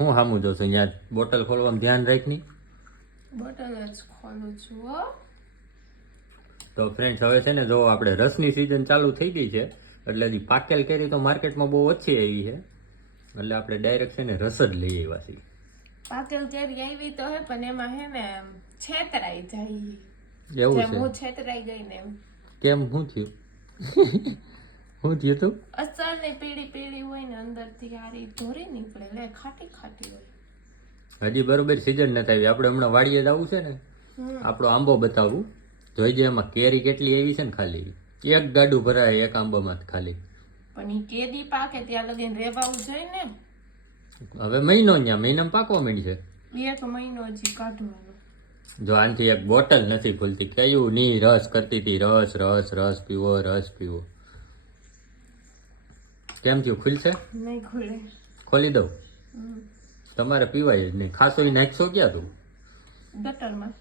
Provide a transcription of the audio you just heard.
હું સામું જોઉં છું અહીંયા બોટલ ખોલવામાં ધ્યાન રાખ ની. બોટલ જ ખોલું છું હો. તો ફ્રેન્ડ્સ હવે છે ને જો આપણે રસની સિઝન ચાલુ થઈ ગઈ છે એટલે હજી પાકેલ કેરી તો માર્કેટમાં બહુ ઓછી આવી છે એટલે આપણે ડાયરેક્ટ છે ને રસ જ લઈ આવ્યા છીએ. પાકેલ કેરી આવી તો હે પણ એમાં હે ને છેતરાઈ જાય. એવું જેમ છે? હું છેતરાઈ ગઈ ને એમ. કેમ શું થયું? શું થયું તું? અસલ ને પીળી પીળી હોય ને અંદરથી હારી ધોરી નીકળે લે ખાટી ખાટી હોય. હજી બરોબર સિઝન નથી આવી. આપણે હમણાં વાડીએ જવું છે ને આપણો આંબો બતાવવું જોઈ જાય એમાં કેરી કેટલી આવી છે ને ખાલી એક ગાડું ભરાય એક આંબામાં જ ખાલી. પણ ઈ કેદી પાકે ત્યાં લગીને રેવાવું જોઈએ ને. હવે મહિનો ત્યાં મહિનામાં પાકવા માંડી છે. એક મહિનો હજી કાઢવાનો. જો આનથી એક બોટલ નથી ખુલતી. કયું ની રસ કરતી હતી રસ રસ રસ પીવો રસ પીવો. કેમ થયું ખુલશે? નહીં ખુલે. ખોલી દઉં? તમારે પીવાય જ નહીં. ખાસો નાખશો ક્યાં તું? ગટરમાં.